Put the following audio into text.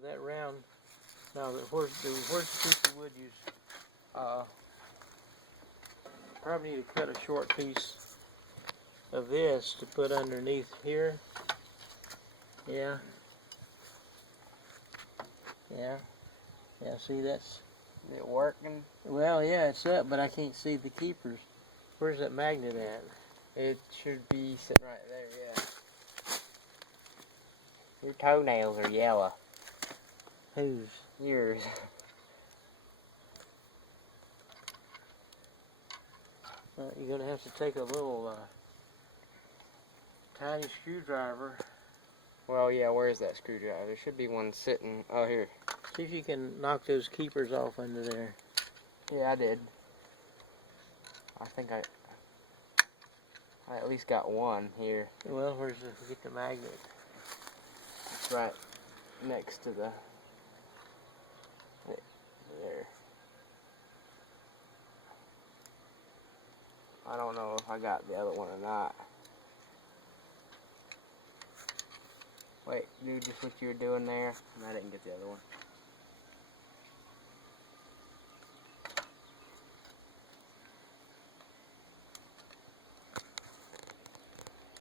with that round. Now, where's the piece of wood you probably need to cut a short piece of this to put underneath here. Yeah. Yeah. Yeah, see, that's... Is it working? Well, yeah, it's up, but I can't see the keepers. Where's that magnet at? It should be sitting right there, yeah. Your toenails are yellow. Whose? Yours. You're gonna have to take a little tiny screwdriver. Well, yeah, where's that screwdriver? There should be one sitting. Oh, here. See if you can knock those keepers off under there. Yeah, I did. I think I at least got one here. Well, where's get the magnet? It's right next to the... There. I don't know if I got the other one or not. Wait, do just what you were doing there. I didn't get the other one.